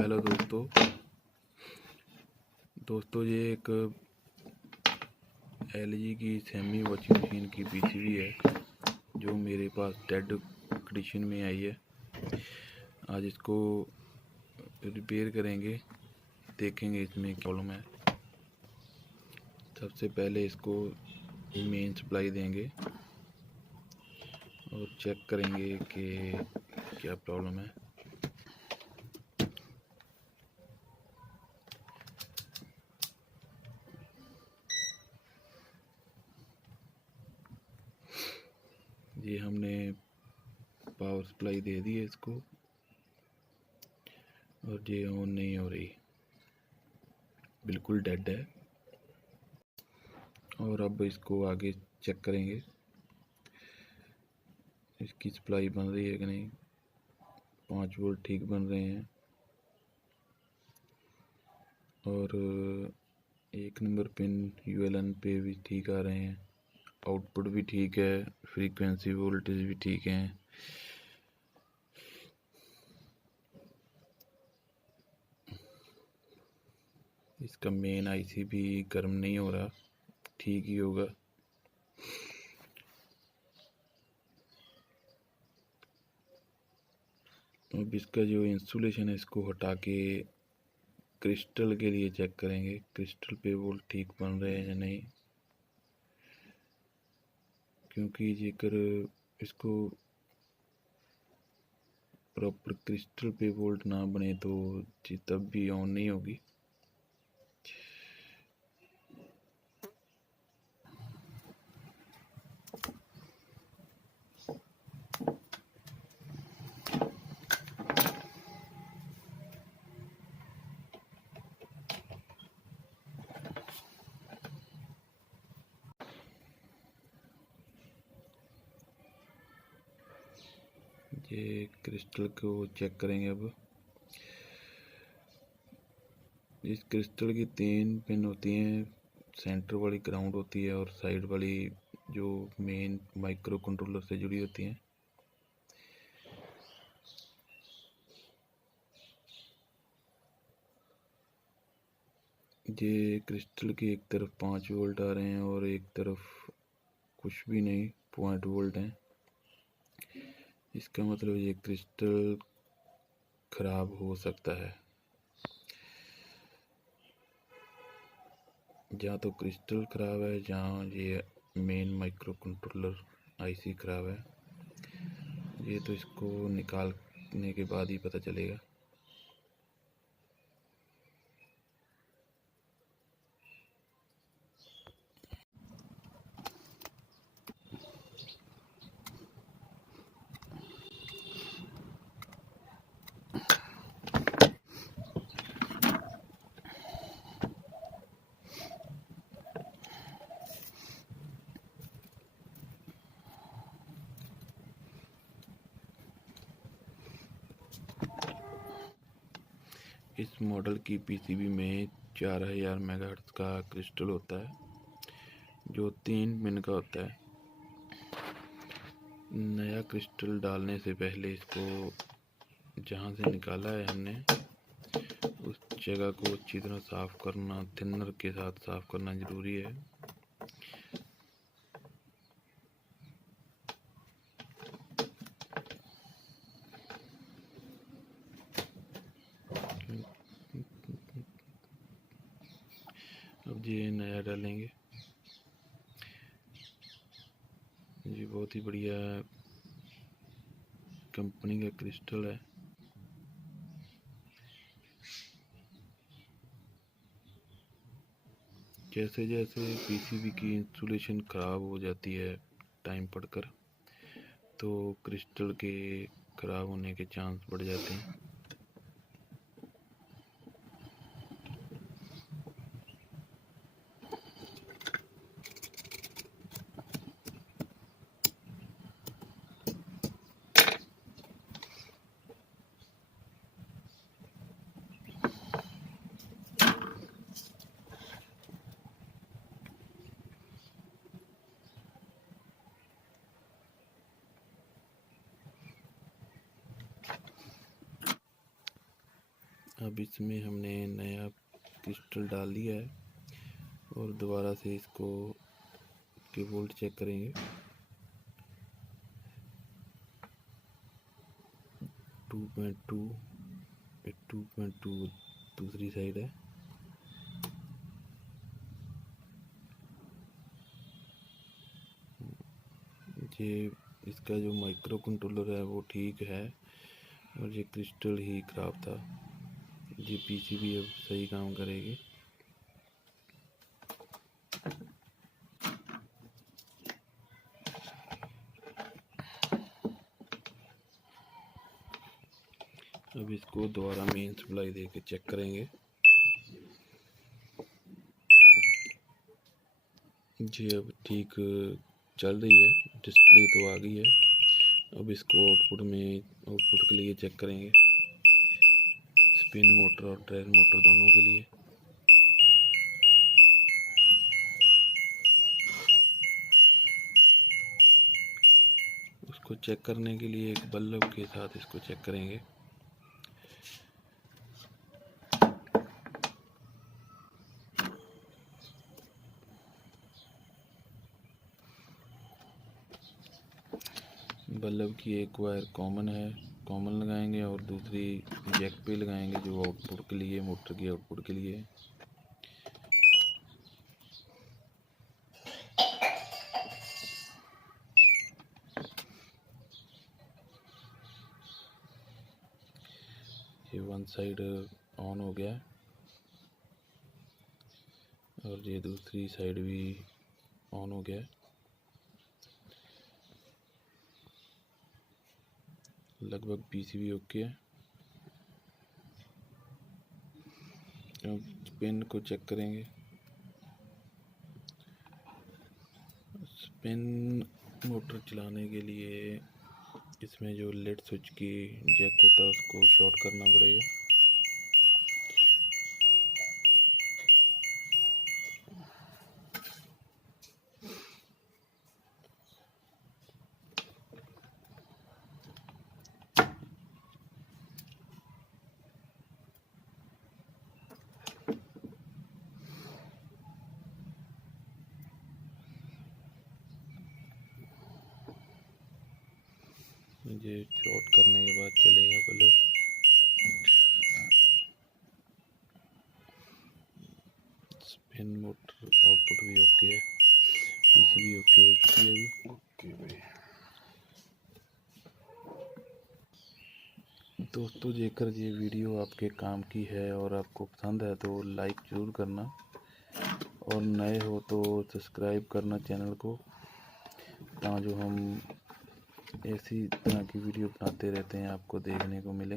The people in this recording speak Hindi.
हेलो दोस्तों ये एक एलजी की सेमी वॉशिंग मशीन की पीसीबी है जो मेरे पास डेड कंडीशन में आई है। आज इसको रिपेयर करेंगे, देखेंगे इसमें क्या प्रॉब्लम है। सबसे पहले इसको मेन सप्लाई देंगे और चेक करेंगे कि क्या प्रॉब्लम है। ये हमने पावर सप्लाई दे दी है इसको और ये ऑन नहीं हो रही, बिल्कुल डेड है। और अब इसको आगे चेक करेंगे इसकी सप्लाई बन रही है कि नहीं। 5 वोल्ट ठीक बन रहे हैं और 1 नंबर पिन यूएलएन पे भी ठीक आ रहे हैं। आउटपुट भी ठीक है, फ्रीक्वेंसी वोल्टेज भी ठीक है। इसका मेन आईसी भी गर्म नहीं हो रहा, ठीक ही होगा। अब इसका जो इंसुलेशन है इसको हटा के क्रिस्टल के लिए चेक करेंगे, क्रिस्टल पे वोल्ट ठीक बन रहे हैं या नहीं। क्योंकि जेकर इसको प्रॉपर क्रिस्टल पे वोल्ट ना बने तो तब भी ऑन नहीं होगी। ये क्रिस्टल को चेक करेंगे। अब इस क्रिस्टल की 3 पिन होती हैं, सेंटर वाली ग्राउंड होती है और साइड वाली जो मेन माइक्रो कंट्रोलर से जुड़ी होती हैं। ये क्रिस्टल की एक तरफ 5 वोल्ट आ रहे हैं और एक तरफ कुछ भी नहीं, 0.1 वोल्ट हैं। इसका मतलब ये क्रिस्टल खराब हो सकता है। जहाँ तो क्रिस्टल खराब है, जहाँ ये मेन माइक्रो कंट्रोलर आईसी खराब है। ये तो इसको निकालने के बाद ही पता चलेगा। इस मॉडल की पीसीबी में 4000 मेगाहर्ट्ज का क्रिस्टल होता है जो 3 पिन का होता है। नया क्रिस्टल डालने से पहले इसको जहाँ से निकाला है हमने उस जगह को अच्छी तरह साफ करना, थिनर के साथ साफ करना ज़रूरी है। अब ये नया डालेंगे। ये बहुत ही बढ़िया कंपनी का क्रिस्टल है। जैसे जैसे पीसीबी की इंसुलेशन ख़राब हो जाती है टाइम पड़कर, तो क्रिस्टल के ख़राब होने के चांस बढ़ जाते हैं। अब इसमें हमने नया क्रिस्टल डाल दिया है और दोबारा से इसको के वोल्ट चेक करेंगे। 2.2 2.2 दूसरी साइड है। ये इसका जो माइक्रो कंट्रोलर है वो ठीक है और ये क्रिस्टल ही खराब था। ये पीसीबी अब सही काम करेगी। अब इसको दोबारा मेन सप्लाई दे के चेक करेंगे। जी अब ठीक चल रही है, डिस्प्ले तो आ गई है। अब इसको आउटपुट के लिए चेक करेंगे, स्पिन मोटर और ड्रैग मोटर दोनों के लिए। उसको चेक करने के लिए एक बल्ब के साथ इसको चेक करेंगे। बल्ब की एक वायर कॉमन लगाएंगे और दूसरी जैक पे लगाएंगे जो आउटपुट के लिए, मोटर की आउटपुट के लिए। ये वन साइड ऑन हो गया और ये दूसरी साइड भी ऑन हो गया। लगभग पीसीबी ओके है। अब स्पिन को चेक करेंगे। स्पिन मोटर चलाने के लिए इसमें जो लेड स्विच की जैक होता है उसको शॉर्ट करना पड़ेगा। ये शॉर्ट करने के बाद चलेगा बल्ब। स्पिन मोटर आउटपुट भी ओके है, पीसीबी ओके हो चुकी है अभी। ओके भाई दोस्तों, जेकर ये वीडियो आपके काम की है और आपको पसंद है तो लाइक ज़रूर करना और नए हो तो सब्सक्राइब करना चैनल को, ताकि जो हम ऐसी तरह की वीडियो बनाते रहते हैं आपको देखने को मिले।